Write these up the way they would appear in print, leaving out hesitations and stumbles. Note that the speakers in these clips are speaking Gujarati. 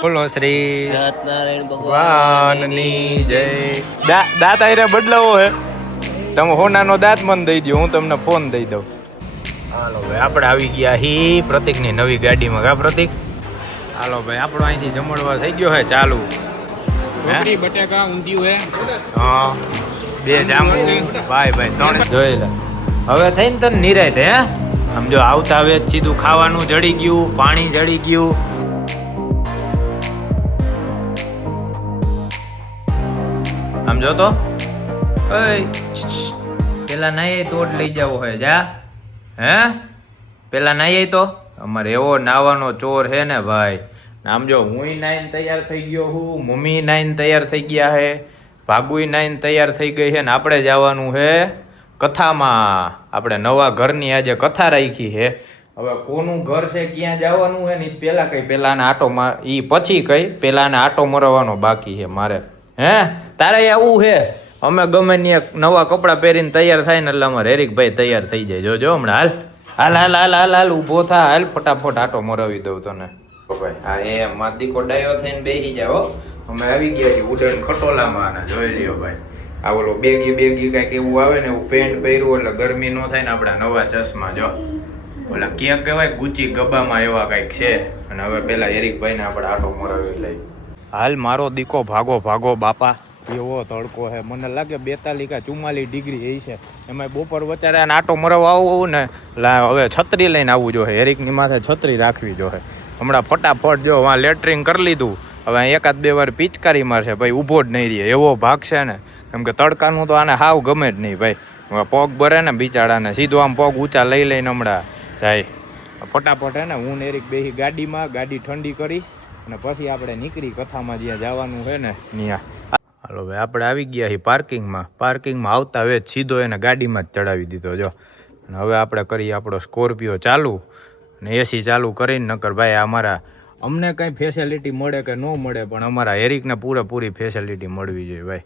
બોલો શ્રી સત્યનારાયણ ભગવાનની જય. દાંત આયરે બદલાવો હે. તમે હોનાનો દાંત મને દઈ દો, હું તમને ફોન દઈ દઉં. હાલો ભાઈ, આપણે આવી ગયા હી પ્રતિકની નવી ગાડીમાં. કા પ્રતિક? હાલો ભાઈ, આપણો અહીંથી જમણવાર થઈ ગયો હે ચાલુ. ઢોકળી બટેકા ઊંધિયું હે. હા, 2 જાંબુ ભાઈ 3 જોઈ લે. હવે થઈને તને નિરાયત હે. આમ જો આવતા આવે સીધું ખાવાનું જડી ગયું, પાણી જડી ગયું. આમ જો તો પેલા નાઈ તો જ લઈ જવો હોય. જા હે પેલા નાઈ તો અમારે એવો નાવાનો ચોર હે ને ભાઈ. આમ જો હું નાઈને તૈયાર થઈ ગયો હું, મમ્મી નાઈને તૈયાર થઈ ગયા હે, ભાગુઈ નાઈને તૈયાર થઈ ગઈ છે ને આપણે જવાનું હે કથામાં. આપણે નવા ઘરની આજે કથા રાખી છે. હવે કોનું ઘર છે, ક્યાં જવાનું છે ને પેલા કઈ, પેલાને આટો માર, ઈ પછી કઈ, પેલાને આટો મરવાનો બાકી છે મારે. હે તારે આવું છે? અમે ગમે ને નવા કપડાં પહેરીને તૈયાર થાય ને એટલે અમારે હેરિકભાઈ તૈયાર થઈ જાય. જોજો હમણાં હાલ હાલ હાલ હાલ હાલ ઊભો થા, હાલ ફટાફટ આટો મરાવી દઉં તને. ભાઈ હા એ માર દીકો ડાયો થઈને બેસી જાઓ. અમે આવી ગયા છીએ ઉડન ખટોલામાં. અને જોઈ લ્યો ભાઈ, આ ઓલો બેગી કાંઈક એવું આવે ને, એવું પેન્ટ પહેર્યું એટલે ગરમી ન થાય ને. આપણા નવા ચશ્મા જો ઓલા ક્યાં કહેવાય, ગુચી ગબામાં એવા કાંઈક છે. અને હવે પેલા હેરિકભાઈને આપણે આટો મરાવી લઈ. હાલ મારો દીકો ભાગો ભાગો બાપા, એવો તડકો છે. મને લાગે 42 કે 44 ડિગ્રી છે. એમાં બપોર વચારે આટો મરવા આવું ને, હવે છત્રી લઈને આવવું જોઈએ. હેરિકની માથે છત્રી રાખવી જોઈએ. હમણાં ફટાફટ જો વાં લેટરિંગ કરી લીધું. હવે 1-2 વાર પિચકારી મારશે ભાઈ, ઊભો જ નહીં રહે એવો ભાગશે ને. કેમ કે તડકાનું તો આને હાવ ગમે જ નહીં ભાઈ. પગ ભરે ને બિચારાને, સીધું આમ પગ ઊંચા લઈ લઈને હમણાં જાય. ફટાફટ હે ને હું ને એરિક બેસી ગાડીમાં, ગાડી ઠંડી કરી અને પછી આપણે નીકળી કથામાં જ્યાં જવાનું છે ને ત્યાં. હાલો ભાઈ, આપણે આવી ગયા છીએ પાર્કિંગમાં. પાર્કિંગમાં આવતા હવે સીધો એને ગાડીમાં જ ચડાવી દીધો જો. અને હવે આપણે કરીએ આપણો સ્કોર્પિયો ચાલુ અને એસી ચાલુ કરીને. નકર ભાઈ અમારા અમને કંઈ ફેસિલિટી મળે કે ન મળે, પણ અમારા હેરિકને પૂરેપૂરી ફેસિલિટી મળવી જોઈએ ભાઈ.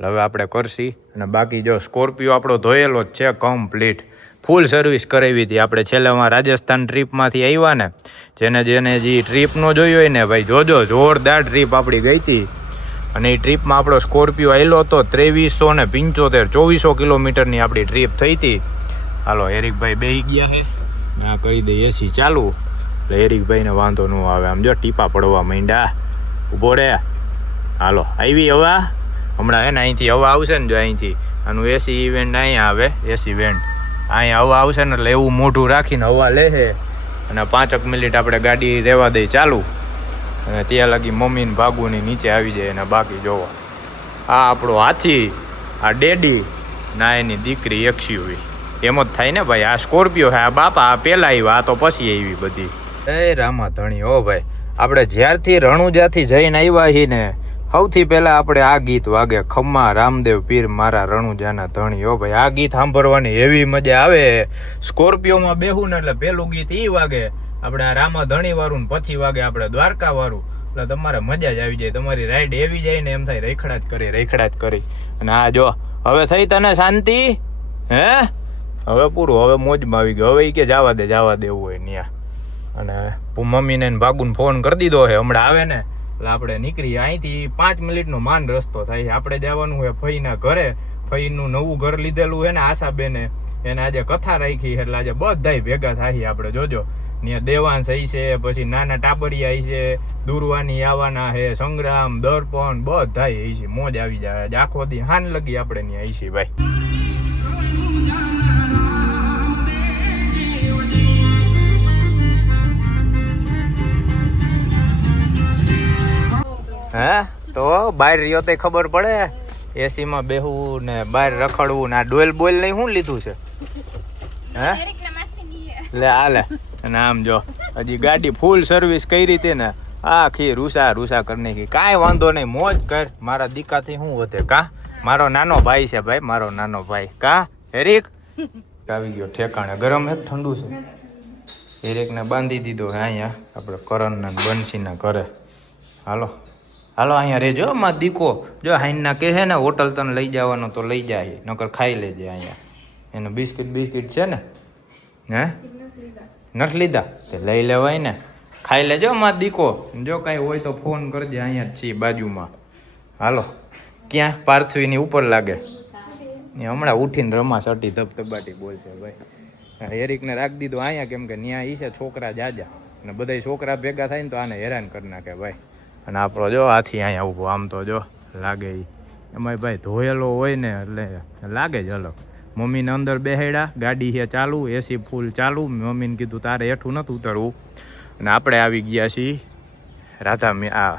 હવે આપણે કરશી. અને બાકી જો સ્કોર્પિયો આપણો ધોયેલો જ છે કમ્પ્લીટ, ફૂલ સર્વિસ કરાવી હતી આપણે છેલ્લેમાં રાજસ્થાન ટ્રીપમાંથી આવ્યા ને. જેને જે ટ્રીપ ન જોઈ હોય ને ભાઈ, જોજો જોરદાર ટ્રીપ આપણી ગઈ હતી. અને એ ટ્રીપમાં આપણો સ્કોર્પિયો આવેલો હતો 2375, 2400 કિલોમીટરની આપણી ટ્રીપ થઈ હતી. હાલો હેરિકભાઈ બેસી ગયા છે ને, આ કરી દે એસી ચાલુ એટલે હેરિકભાઈને વાંધો ન આવે. આમ જો ટીપા પડવા માંડ્યા, ઊભો રે. હાલો આવી હવા, હમણાં હે ને અહીંથી હવા આવશે ને, જો અહીંથી આનું એસી ઇવેન્ટ અહીંયા આવે, એસી વેન્ટ અહીંયા હવા આવશે ને એટલે એવું મોઢું રાખીને હવા લેશે. અને 5 મિનિટ આપણે ગાડી રહેવા દઈ ચાલુ. અને ત્યાં લગી મમ્મી ને ભાગુની નીચે આવી જાય. અને બાકી જોવો આ આપણો હાથી, આ ડેડી ના એની દીકરી XUV. એમ જ થાય ને ભાઈ. આ સ્કોર્પિયો છે, આ બાપા આ પહેલાં આવ્યા, આ તો પછી આવી બધી. એ રામા ધણી હો ભાઈ, આપણે જ્યારથી રણુજાથી જઈને આવ્યા છીએ ને, સૌથી પહેલાં આપણે આ ગીત વાગે, ખમ્મા રામદેવ પીર મારા રણુજાના ધણી. હો ભાઈ, આ ગીત સાંભળવાની એવી મજા આવે. સ્કોર્પિયોમાં બેહું ને એટલે પહેલું ગીત એ વાગે આપણે આ રામા ધણી વાળું, ને પછી વાગે આપણે દ્વારકા વાળું. એટલે તમારે મજા જ આવી જાય, તમારી રાઈડ એવી જાય ને એમ થાય રેખડા જ કરી. અને આ જો હવે થઈ તને શાંતિ હે? હવે પૂરું, હવે મોજમાં આવી ગયો. હવે એ કે જવા દે એવું હોય ત્યાં. અને મમ્મીને ભાગુને ફોન કરી દીધો છે, હમણાં આવે ને એટલે આપણે નીકળી. અહીંથી 5 મિનિટનો માંડ રસ્તો થાય છે. આપણે જવાનું હોય ફઈના ઘરે. ફઈનું નવું ઘર લીધેલું છે ને આશાબેને, એને આજે કથા રાખી એટલે આજે બધાય ભેગા થાય. આપણે જોજો ત્યાં દેવાંશ આવી છે, પછી નાના ટાબરિયા આવી છે, દુરવાની આવવાના છે, સંગ્રામ, દર્પણ બધાય આવી છે. મોજ આવી જાય. આખો દી હાન લગી આપણે ત્યાં આવી છે ભાઈ. હે તો બહાર રહ્યો તો ખબર પડે. એસીમાં બેહવું ને બહાર રખડવું ને આ ડોલ બોલ નહીં શું લીધું છે હે? લે આ લે. અને આમ જો હજી ગાડી ફૂલ સર્વિસ કરી હતી ને, આખી રૂસા કરી નાખી. કાંઈ વાંધો નહીં, મોજ કર. મારા દીકાથી શું વધે કા? મારો નાનો ભાઈ છે ભાઈ, મારો નાનો ભાઈ કા હેરિક? આવી ગયો ઠેકાણે. ગરમ હે ઠંડુ છે? હેરિકને બાંધી દીધો હે અહીંયા આપણે કરણના બંસીના ઘરે. હાલો અહીંયા રેજો માં દીકો. જો હાઈના કહે છે ને હોટલ તને લઈ જવાનો તો લઈ જાય, નકર ખાઈ લેજે અહીંયા. એને બિસ્કિટ છે ને? હે નથી લીધા તે લઈ લેવાય ને. ખાઈ લેજો માં દીકો, જો કાંઈ હોય તો ફોન કરજે, અહીંયા જ છીએ બાજુમાં. હાલો, ક્યાં પાર્થવીની ઉપર લાગે ને હમણાં ઉઠીને રમા સટી ધબધબાટી બોલશે ભાઈ. એરિકને રાખી દીધો અહીંયા, કેમ કે ત્યાં ઈ છે છોકરા જાજા અને બધા છોકરા ભેગા થાય ને તો આને હેરાન કરી નાખે ભાઈ. અને આપણો જો હાથી અહીંયા ઊભો, આમ તો જો લાગે ઈ એમાં ભાઈ ધોયેલો હોય ને એટલે લાગે જ અલગ. મમ્મીને અંદર બેહાડ્યા, ગાડી છે ચાલુ, એસી ફૂલ ચાલુ. મમ્મીને કીધું તારે હેઠું નથી ઉતરવું. અને આપણે આવી ગયા છીએ આ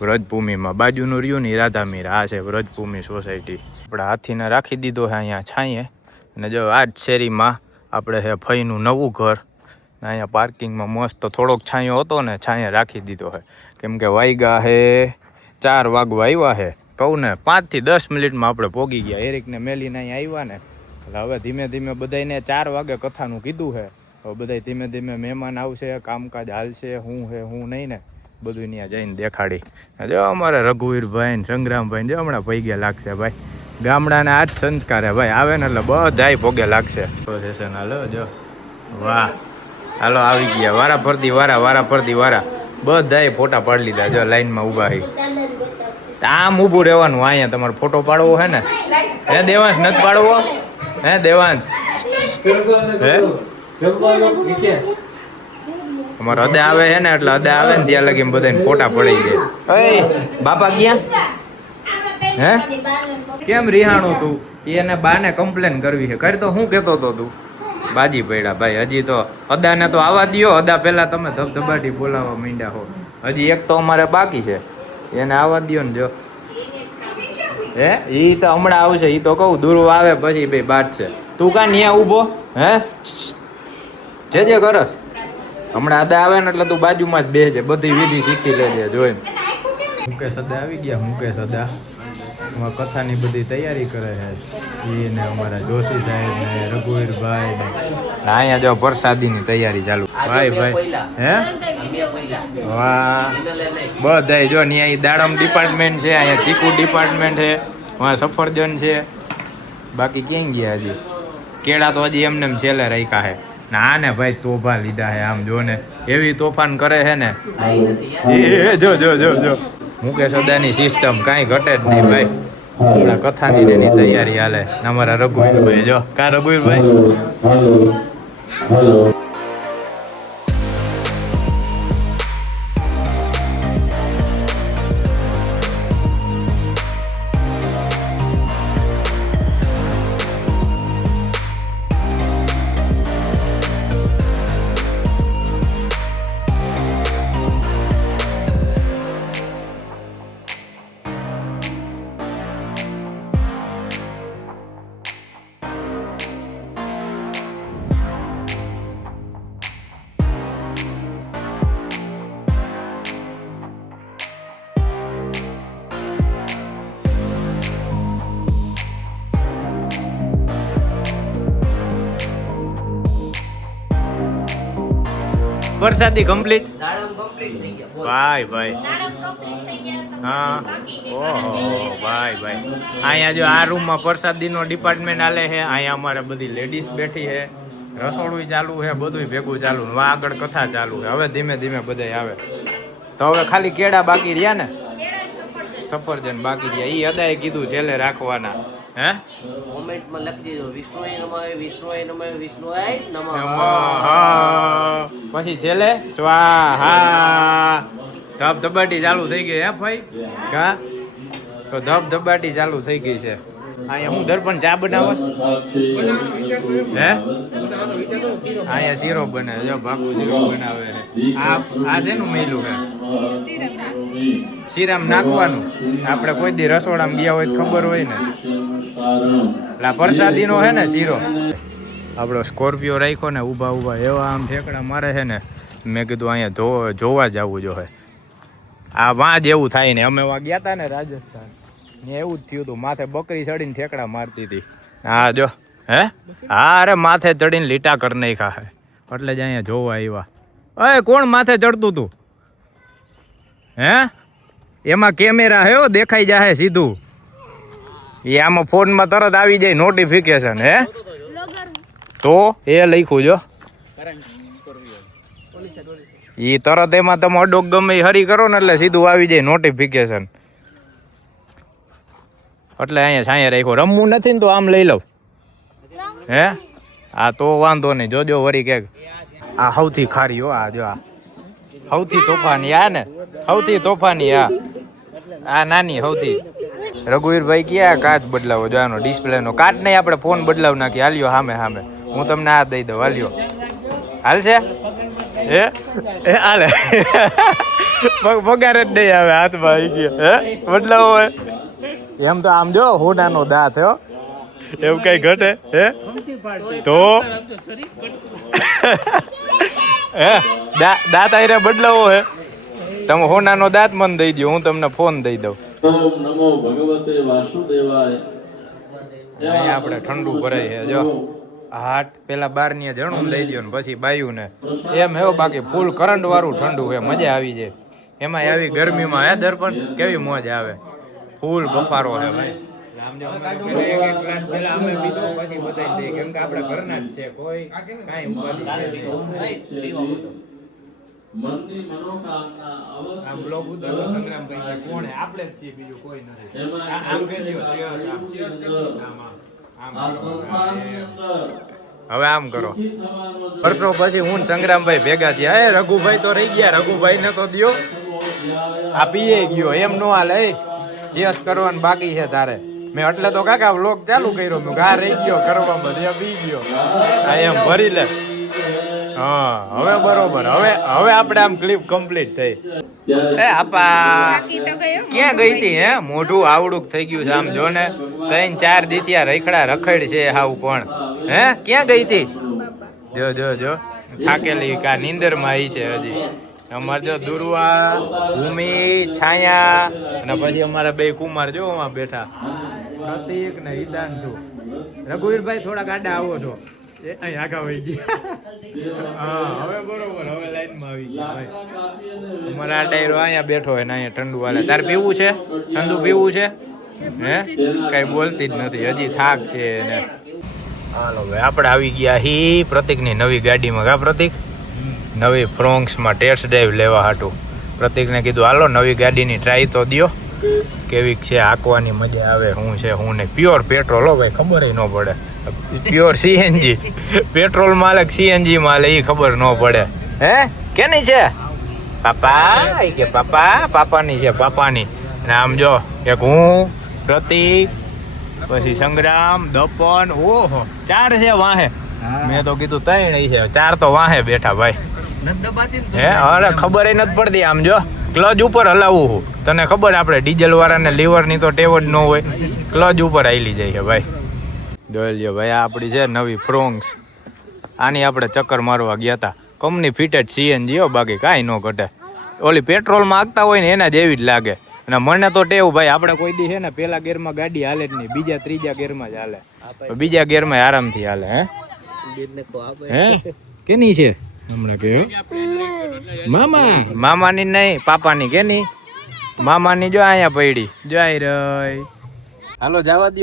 વ્રજભૂમિમાં. બાજુનું રહ્યું ને રાધામીર, આ છે વ્રજભૂમિ સોસાયટી. આપણે હાથીને રાખી દીધો છે અહીંયા છાંયે. અને જો આ જ શેરીમાં આપણે છે ફઈનું નવું ઘર. અહીંયા પાર્કિંગમાં મસ્ત થોડોક છાંયો હતો ને છાંયે રાખી દીધો છે, કેમ કે વાગ્યા છે 4 વાગવા આવ્યા છે. કહું ને 5 થી 10 મિનિટમાં આપણે પોગી ગયા. એરિકને મેલીને અહીંયા આવ્યા ને એટલે હવે ધીમે ધીમે બધાને 4 વાગે કથાનું કીધું છે. હવે બધા ધીમે ધીમે મહેમાન આવશે, કામકાજ હાલશે, હું છે હું નહીં ને બધું ત્યાં જઈને દેખાડી. જો અમારે રઘુવીરભાઈ ને સંગ્રામભાઈ જો હમણાં પૈગ્યા લાગશે ભાઈ. ગામડાના આ જ સંસ્કાર હે ભાઈ, આવે ને એટલે બધાય ભોગે લાગશે. પ્રોસેશન હાલો જો, વાહ હાલો આવી ગયા. વારા ફરતી વારા બધાય ફોટા પાડી લીધા. જો લાઈનમાં ઊભા હી, આમ ઊભું રહેવાનું. અહીંયા તમારે ફોટો પાડવો હે ને? હે દેવાંશ નથી પાડવો? હે દેવાંશ હે અમારે અદા આવે છે ને એટલે અદા આવે ને ત્યાં લગી બધાને ફોટા પડી જાય. બાપા ક્યાં હે? કેમ રિહાણું તું? એને બાને કમ્પ્લેન કરવી છે. કરી તો હું કહેતો હતો તું? બાજી પડ્યા ભાઈ. હજી તો અદાને તો આવવા દ્યો. અદા પહેલા તમે ધબધબાટી બોલાવવા માંડ્યા હો. હજી એક તો અમારે બાકી છે, એને આવવા દ્યો ને. જો હે ઈ તો હમણાં આવશે. ઈ તો કહું દૂર આવે પછી ભાઈ બાટ છે. તું કાં ન્યા ઊભો હે? જે કરસ હમણાં અદા આવે ને એટલે તું બાજુમાં જ બેસજે, બધી વિધિ શીખી લેજે જોઈને. મુકેશ અદા આવી ગયા. મુકેશ અદા કથાની બધી તૈયારી કરે છે. એને અમારા જોશી સાહેબ ને રઘુવીરભાઈ ને અહીંયા જો પ્રસાદીની તૈયારી ચાલુ. ભાઈ હે વાહ બધાય જો ન્યા દાડમ ડિપાર્ટમેન્ટ છે, અહીંયા ચીકુ ડિપાર્ટમેન્ટ છે, વાં સફરજન છે. બાકી ક્યાં ગયા હજી? કેળા તો હજી એમને છેલ્લે રાખ્યા છે. ના ને ભાઈ તોફા લીધા છે. આમ જો ને એવી તોફાન કરે છે ને. જો જો જો જો મુકેશ અદાની સિસ્ટમ કાંઈ ઘટે જ નહીં ભાઈ. હમણાં કથાની એની તૈયારી હાલે. અમારા રઘુવીરભાઈ જો કા રઘુવીરભાઈ વરસાદી કમ્પ્લીટ ભાઈ ભાઈ. હા ઓહો ભાઈ. અહીંયા જો આ રૂમમાં પ્રસાદીનો ડિપાર્ટમેન્ટ હાલે છે. અહીંયા અમારે બધી લેડીઝ બેઠી છે, રસોડું ચાલુ છે, બધું ભેગું ચાલુ. આગળ કથા ચાલુ છે. હવે ધીમે ધીમે બધા આવે તો હવે ખાલી કેળા બાકી રહ્યા ને, સફરજન બાકી રહ્યા. ઈ અદાએ કીધું છેલ્લે રાખવાના. હે કોમેન્ટમાં લખી દીધો વિષ્ણુએ નમાય વિષ્ણુએ નમાય વિષ્ણુએ નમઃ. પછી છેલ્લે સ્વાહા. ધબધબાટી ચાલુ થઈ ગઈ હે ભાઈ? કા તો ધબધબાટી ચાલુ થઈ ગઈ છે. અહીંયા હું દર્પણ ચા બનાવસ હે? અહીંયા શીરો બને જો, ભાગુ શીરો બનાવે છે. આ શેનું મેલું છે? શીરામ નાખવાનું. આપણે કોઈ દી રસોડામાં ગયા હોય તો ખબર હોય ને. એટલે પ્રસાદીનો હે ને શીરો. આપણો સ્કોર્પિયો રાખ્યો ને ઊભા ઊભા એવા આમ ઠેકડા મારે છે ને. મેં કીધું અહીંયા જોવા જવું જોઈએ. આ વાં જ એવું થાય ને. અમે વાં ગયા હતા ને રાજસ્થાન, એવું જ થયું હતું. માથે બકરી ચડીને ઠેકડા મારતી હતી. હા જો હે હા અરે માથે ચડીને લીટા કરી નાખ્યા હે. એટલે જ અહીંયા જોવા આવ્યા. અરે કોણ માથે ચડતું તું? હે એમાં કેમેરા હે દેખાઈ જાય સીધું. એ આમાં ફોનમાં તરત આવી જાય નોટિફિકેશન. હે તો એ લખ્યું જો ઈ તરત એમાં તમે અડોક ગમે ઈ હરી કરો ને એટલે સીધું આવી જાય નોટિફિકેશન. એટલે અહીંયા છાંયે રાખ્યો. રમવું નથી ને તો આમ લઈ લઉં. હે હા તો વાંધો નહીં. જોજો વરી કે આ સૌથી ખારી હો. આ જો આ સૌથી તોફાની આ ને સૌથી તોફાની આ નાની સૌથી. રઘુવીરભાઈ ક્યાં કાચ બદલાવો જો આનો ડિસ્પ્લે નો કાચ નહીં આપણે ફોન બદલાવ નાખી. હાલ્યો સામે સામે હું તમને આ દઈ દઉં. હાલ્યો હાલશે એ હાલે પગાર જ નહીં આવે હાથમાં આવી ગયો. હે બદલાવો હોય એમ તો આમ જો હોનાનો દાંત હો એવું કઈ ઘટે હે તો હે દાંત આયરે બદલાવો હે. તમે હોનાનો દાંત મને દઈ દો હું તમને ફોન દઈ દઉં. ઓમ નમો ભગવતે વાસુદેવાય. અહીંયા આપણે ઠંડુ ભરાય છે જો હાટ પેલા બારની જણું દઈ દો ને પછી બાયું ને એમ હે. બાકી ફૂલ કરંટ વાળું ઠંડુ હે મજા આવી જાય એમાં. આવી ગરમીમાં હે દર્પણ કેવી મોજ આવે. ફૂલ બફારો હે ભાઈ. મનની મનોકામના અવશ્ય કોણ આપણે જ છીએ બીજું કોઈ નથી. હવે આમ કરો. વર્ષો પછી હું સંગ્રામભાઈ ભેગા થયા. એ રઘુભાઈ તો રહી ગયા. રઘુભાઈ ને તો દિયો આ પીએ ગયો એમ નો હાલે. ચેસ કરવાનું બાકી છે તારે. મેં એટલે તો કાકા વ્લોગ ચાલુ કર્યો. મેં ગા રહી ગયો કરવામાં ત્યાં પી ગયો. આ એમ ભરી લે. હા હવે બરોબર. હવે આપણે આમ ક્લિપ કમ્પ્લીટ થઈ. એ આપા ક્યાં ગઈ હતી હે? મોઢું આવડું થઈ ગયું છે આમ જો ને. 3-4 દીથિયા રખડા રખડ છે હાવ. પણ હે ક્યાં ગઈ હતી? જો જો જો થાકેલી કા નીંદર માં આવી છે હજી. અમારે જો દુર્વા ભૂમિ છાયા અને પછી અમારા બે કુમાર જો આમાં બેઠા પ્રતિક ને હિદાંશુ. રઘુવીરભાઈ થોડા ગાડા આવો છો એ અહીં આગા વહી ગયા. હા હવે બરોબર. હવે લાઈનમાં આવી ગયા ભાઈ. અમારા આ ડાયરો અહીંયા બેઠો હોય ને અહીંયા ઠંડુ હાલે. તારે પીવું છે? ઠંડુ પીવું છે? હે કઈ બોલતી જ નથી હજી થાક છે ને. હાલો ભાઈ આપણે આવી ગયા હી પ્રતિકની નવી ગાડીમાં. કા પ્રતિક નવી ફ્રોન્ક્સમાં ટેસ્ટ ડ્રાઈવ લેવા હાટું. પ્રતિકને કીધું હાલો નવી ગાડીની ટ્રાય તો દ્યો કેવીક છે. હાંકવાની મજા આવે શું છે શું નહીં. પ્યોર પેટ્રોલ હો ભાઈ ખબર ન પડે. પ્યોર સીએનજી પેટ્રોલ માલે સીએનજી માલે એ ખબર ન પડે. હે કેની છે પાપા? કે પાપાની છે પાપાની. અને આમ જો એક હું પ્રતિક પછી સંગ્રામ દપન. ઓહો 4 છે વાહે. મેં તો કીધું 3 છે. 4 તો વાહે બેઠા ભાઈ. હે અરે ખબર નથી પડતી. આમ જો ક્લચ ઉપર હલાવવું. તને ખબર આપણે ડીઝલ વાળાને લીવરની તો ટેવ જ ન હોય. ક્લચ ઉપર હાલી જાય છે ભાઈ. જોઈ લ્યો ભાઈ આ આપણી છે નવી ફ્રોન્ક્સ. આની આપણે ચક્કર મારવા ગયા હતા. કંપની ફિટેડ સીએનજી હો બાકી કાંઈ ન ઘટે. ઓલી પેટ્રોલમાં હાંકતા હોય ને એના જેવી જ લાગે. અને મને તો ટેવ ભાઈ આપણે કોઈ દી છે ને પેલા ગેરમાં ગાડી હાલે જ નહીં. બીજા ત્રીજા ગેરમાં જ હાલે. બીજા ગેરમાં આરામથી હાલે. હે કેની છે હમણાં કે મામાની નહીં પાપાની. કેની મામાની જો અહીંયા પડી જય રઈ. હાલો જવા દો.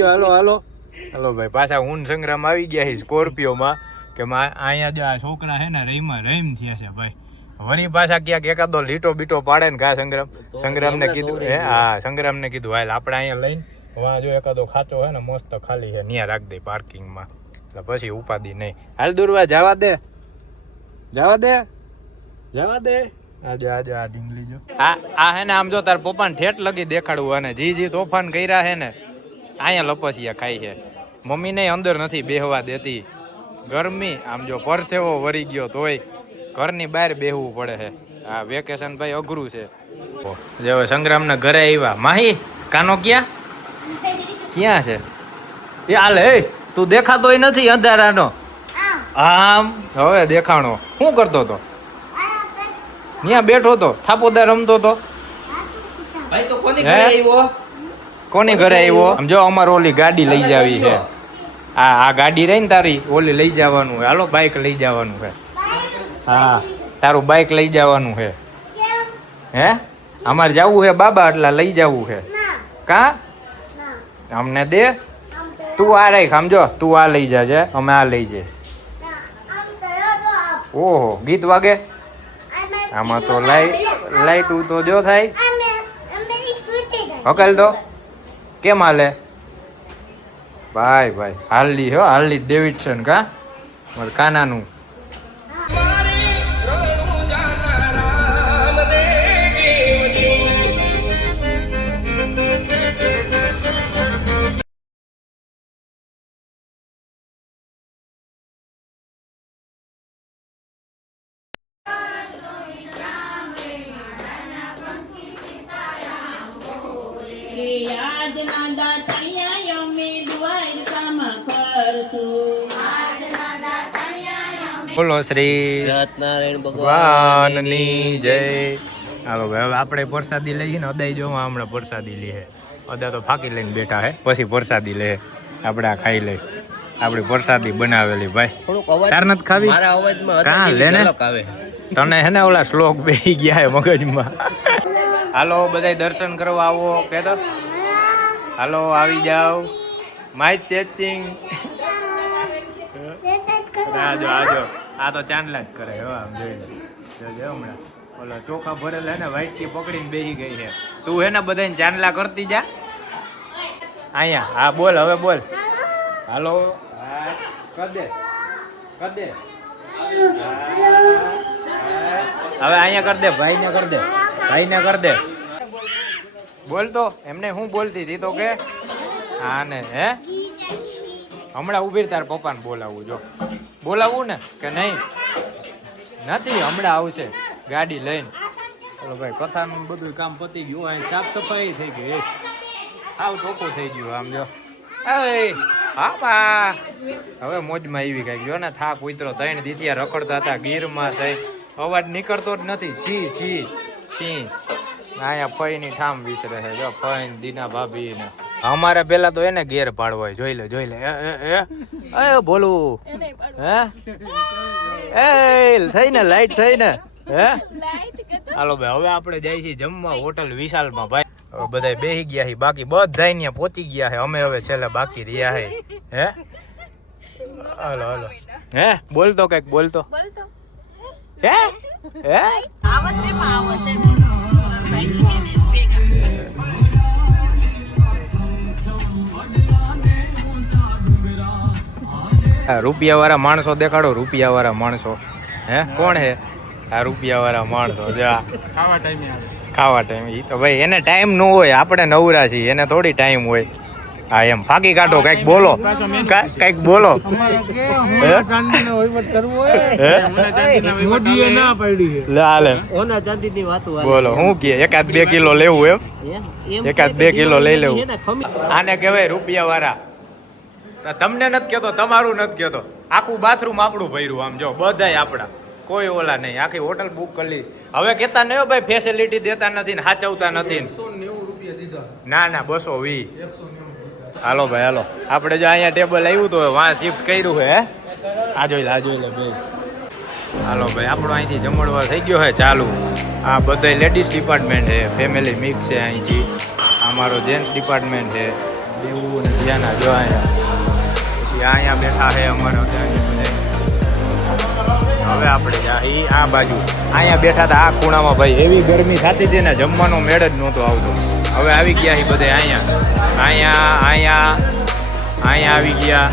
હાલો ભાઈ પાછા હું સંગ્રામ આવી ગયા છે સ્કોર્પિયોમાં. કે અહીંયા જો આ છોકરા છે ને રહીમ થયા છે ભાઈ. વળી પાછા ક્યાંક એકાદો લીટો બીટો પાડે ને કા સંગ્રામને કીધું. હે હા સંગ્રામને કીધું હાલ આપણે અહીંયા લઈને વાં જો એકાદો ખાચો છે ને મસ્ત ખાલી છે ત્યાં રાખ દે પાર્કિંગમાં. એટલે પછી ઉપાધિ નહીં. હાલ દુર્વા જવા દે. આજો આ ઢીંગલી જો આ હે ને આમ જો તાર પપ્પાને ઠેઠ લગી દેખાડવું. અને જી તોફાન કર્યા હે ને અહીંયા લપસિયા ખાઈ છે. મમ્મીને અંદર નથી બેહવા દેતી. ગરમી આમ જો પરસેવો વરી ગયો તોય ઘરની બહાર બેહવું પડે છે. હા વેકેશન ભાઈ અઘરું છે. જો સંગ્રામને ઘરે આવ્યા. માહી કાનો ક્યાં છે? એ હાલે તું દેખાતોય નથી અંધારાનો. આમ હવે દેખાણો. શું કરતો હતો? ત્યાં બેઠો તો થાપોદાર રમતો તો. કોની ઘરે આવ્યો? આમ જો અમારે ઓલી ગાડી લઈ જાવી છે. આ ગાડી રહી ને તારી ઓલી લઈ જવાનું. હાલો બાઇક લઈ જવાનું છે. હા તારું બાઇક લઈ જવાનું છે. હે અમારે જવું છે બાબા એટલે લઈ જવું છે. કા અમને દે. તું આ રાખ. સમજો તું આ લઈ જાજે અમે આ લઈ જાય. ઓહો ગીત વાગે. આમાં તો લાઈટ તો જો થાય હકલ તો કેમ હાલે ભાઈ ભાઈ હાર્લી ડેવિડસન કા માર કાનાનું આજના દાતણિયા અમે દ્વારકામાં ફરશું. બોલો શ્રી સત્યનારાયણ ભગવાનની જય. હાલો ભાઈ હવે આપણે પ્રસાદી લઈએ ને અદાઈ જોવા હમણાં પ્રસાદી લઈએ અદા તો ફાંકી લઈને બેઠા હે પછી પ્રસાદી લે આપણે આ ખાઈ લઈ આપણી પ્રસાદી બનાવેલી ભાઈ થોડુંક અવાજ તાર નથી ખાવી મારા અવાજમાં કાં અદાજી લે ને? ઝલક આવે. તને હે ને ઓલા શ્લોક બેહી ગયા હે મગજમાં. હાલો બધાય દર્શન કરવા આવો કે તો હાલો આવી જાઓ માય ચેચિંગ. આજો આ તો ચાંદલા જ કરે હો આમ જોઈ લે જોજે હમણાં ઓલા ચોખા ભરેલા હે ને વાટકી પકડીને બેહી ગઈ છે. તું હે ને બધાને ચાંદલા કરતી જા અહીંયા. હા બોલ હવે બોલ હાલો કર દે હવે અહીંયા કર દે ભાઈને કર દે બોલ તો એમને હું બોલતી હતી તો કે હા ને હે હમણાં ઉભી તાર પપ્પાને બોલાવવું ને કે નહીં નથી હમણાં આવશે ગાડી લઈને. ચલો ભાઈ કથાનું બધું કામ પતી ગયું અહીં સાફ સફાઈ થઈ ગઈ આવ ચોખ્ખું થઈ ગયું આમ જો હા બા હવે મોજમાં આવી કઈ ગયો ને થાક ઉતરો 3 દીતિયા રખડતા હતા ગીરમાં થઈ અવાજ નીકળતો જ નથી છી અહીંયા ફઈ ની ઠામ વિસરે છે જો ફઈ દીના ભાભી ને અમારે પેલા તો એને ઘેર પાડવો જોઈ લે એ બોલું હે એ થઈ ને લાઈટ થઈ ને હે હાલો ભાઈ હવે આપણે જાય છીએ જમવા હોટલ વિશાલમાં ભાઈ. હવે બધા બેસી ગયા છે બાકી બધા અહીંયા પહોંચી ગયા છે અમે હવે છેલ્લે બાકી રહ્યા છે હે હાલો હે બોલતો કઈક બોલતો હે રૂપિયા વાળા માણસો દેખાડો રૂપિયા વાળા માણસો હે કોણ હે આ રૂપિયા વાળા માણસો જા ખાવા ટાઈમે ઈ તો ભાઈ એને ટાઈમ ન હોય આપણે નવરા છીએ એને થોડી ટાઈમ હોય. હા એમ ફાકી કાઢો કઈક બોલો બોલો હું કે 1-2 કિલો લેવું એમ 1-2 કિલો લઈ લેવું આને કહેવાય રૂપિયા વાળા. તમને નથી કેતો તમારું નથી કેતો આખું બાથરૂમ આપણું ભર્યું આમ જો બધાય આપડા કોઈ ઓલા નહીં આખી હોટલ બુક કરી હવે કેતા નહીં ભાઈ ફેસિલિટી દેતા નથી ને સાચવતા નથી. ના 220 હાલો ભાઈ હાલો આપણે જો અહીંયા ટેબલ આવ્યું તો વાં શિફ્ટ કર્યું હે આ જોઈ લે ભાઈ. હાલો ભાઈ આપણો અહીંથી જમણવાર થઈ ગયો છે ચાલુ. આ બધા લેડીઝ ડિપાર્ટમેન્ટ છે ફેમિલી મિક્સ છે અહીંથી. અમારો જેન્ટ્સ ડિપાર્ટમેન્ટ છે દેવું ને ધ્યાના જો અહીંયા પછી અહીંયા બેઠા છે અમારા બધા. હવે આપણે જા આ બાજુ અહીંયા બેઠા હતા આ ખૂણામાં ભાઈ એવી ગરમી થતી હતી ને જમવાનો મેળ જ નહોતો આવતો. હવે આવી ગયા છે બધે અહીંયા આવી ગયા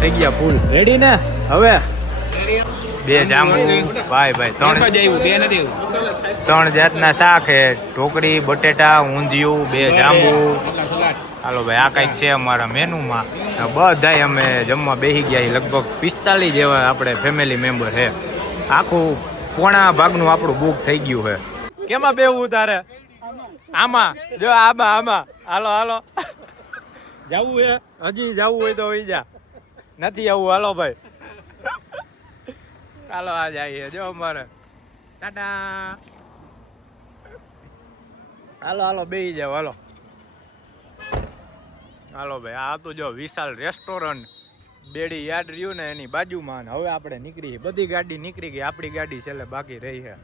થઈ ગયા ફૂલ રેડી ને. હવે 2 જાંબુ ભાઈ 3 જાતના શાક છે ઢોકળી બટેટા ઊંધિયું 2 જાંબુ. હાલો ભાઈ આ કંઈક છે અમારા મેનુમાં. બધાય અમે જમવા બેસી ગયા લગભગ 45 જેવા આપણે ફેમિલી મેમ્બર છે. આખું પોણા ભાગનું આપણું બુક થઈ ગયું છે. કેમાં બેવું તારે આમાં જો આમાં હાલો જવું હે હજી જવું હોય તો હોઈ જા નથી આવું હાલો ભાઈ હાલો આ જાય જો અમારે ટાટા હાલો બેસી જાવ હાલો ભાઈ આ તો જો વિશાલ રેસ્ટોરન્ટ બેડી યાદ રહ્યું ને એની બાજુમાં. હવે આપણે નીકળી બધી ગાડી નીકળી ગઈ આપણી ગાડી છેલ્લે બાકી રહી છે.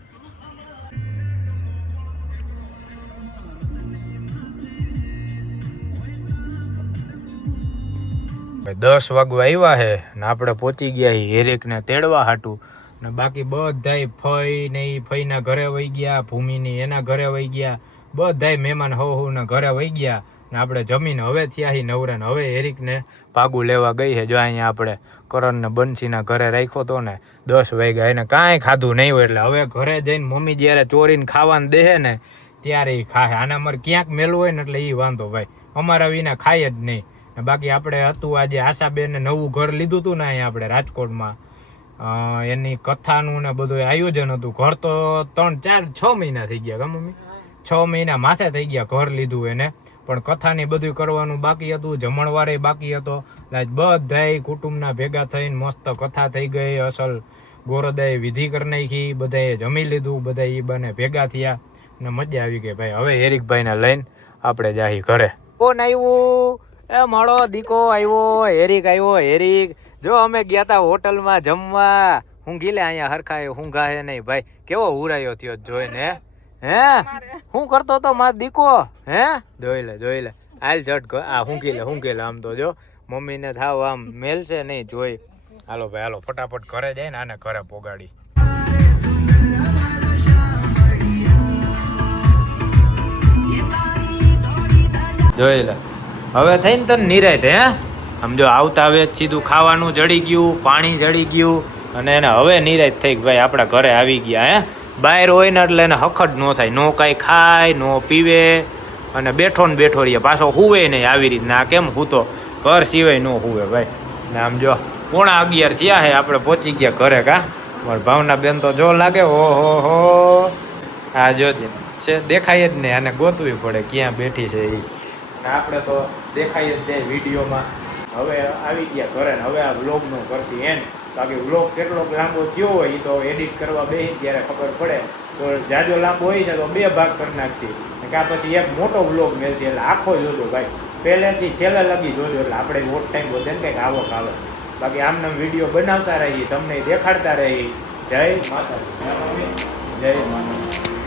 10 વાગવા આવ્યા છે ને આપણે પહોંચી ગયા હેરેકને તેડવા હાટું. ને બાકી બધાય ફઈ ને ઈ ફઈના ઘરે વહી ગયા, ભૂમિની એના ઘરે વહી ગયા, બધાય મહેમાન હવના ઘરે વહી ગયા ને આપણે જમીન હવે થયા નવરા ને હવે હેરિકને ભાગું લેવા ગઈ છે. જો અહીંયા આપણે કરણ ને બંસીના ઘરે રાખ્યો તો ને 10 વાગ્યા એને કાંઈ ખાધું નહીં હોય એટલે હવે ઘરે જઈને મમ્મી જ્યારે ચોરીને ખાવાનું દે ને ત્યારે એ ખાય. આને અમારે ક્યાંક મેલું હોય ને એટલે એ વાંધો ભાઈ, અમારા વિના ખાય જ નહીં. ને બાકી આપણે હતું આજે આશાબેને નવું ઘર લીધું હતું ને અહીંયા આપણે રાજકોટમાં, એની કથાનું ને બધું આયોજન હતું. ઘર તો 3-4-6 મહિના થઈ ગયા કા મમ્મી, 6 મહિના માથે થઈ ગયા ઘર લીધું એને, પણ કથાની બધું કરવાનું બાકી હતું, જમણવારે બાકી હતો. બધાય કુટુંબના ભેગા થઈને મસ્ત કથા થઈ ગઈ, અસલ ગોરદાએ વિધિ કરી નાખી, બધાએ જમી લીધું, બધા એ બને ભેગા થયા ને મજા આવી ગઈ ભાઈ. હવે હેરિકભાઈને લઈને આપણે જાહી ઘરે. કોણ આવ્યું? એ મારો દીકો આવ્યો, હેરિક આવ્યો. હેરિક જો અમે ગયા તા હોટલમાં જમવા, હું ગીલે અહીંયા હરખાય હું ગાહે નહીં ભાઈ, કેવો હુરાયો થયો જોઈને. હે શું કરતો તો મારો દીકો? હે જોઈ લે હાલ ઝટ આ હું ગીલે આમ તો જો મમ્મીને થાવ આમ મેલશે નહીં જોઈ. હાલો ભાઈ હાલો ફટાફટ ઘરે જાય ને આને ઘરે પોગાડી. જોઈ લે હવે થઈને તને નિરાય હે. આમ જો આવતા હવે સીધું ખાવાનું જડી ગયું, પાણી જડી ગયું અને એને હવે નિરાય થઈ ભાઈ આપણા ઘરે આવી ગયા. હે બહાર હોય ને એટલે એને હખડ ન થાય, નો કાંઈ ખાય નો પીવે અને બેઠો ને બેઠો રહીએ, પાછો હુવે નહીં આવી રીતના. કેમ હૂતો ઘર સિવાય ન હુવે ભાઈ. ને આમ જો 11:30 થયા હે, આપણે પહોંચી ગયા ઘરે. કા મારા ભાવના બેન તો જો લાગે ઓહો હો, આ જોજે છે દેખાય જ નહીં, આને ગોતવી પડે ક્યાં બેઠી છે એ. આપણે તો દેખાય જ જાય વિડીયોમાં. હવે આવી ગયા ઘરે ને હવે આ વ્લોગનું કરશી એન્ડ. બાકી વ્લોગ કેટલો લાંબો થયો હોય એ તો એડિટ કરવા બેસી ત્યારે ખબર પડે. તો જાજો લાંબો હોય છે તો 2 ભાગ કરી નાખશી, કાં પછી એક મોટો વ્લોગ મેળશે. એટલે આખો જોજો ભાઈ, પહેલેથી છેલ્લે લગી જોજો, એટલે આપણે વોટ ટાઈમ વધે ને કંઈક આવક આવે. બાકી આમને વિડીયો બનાવતા રહીએ, તમને દેખાડતા રહીએ. જય માતાજી, જય માતાજી.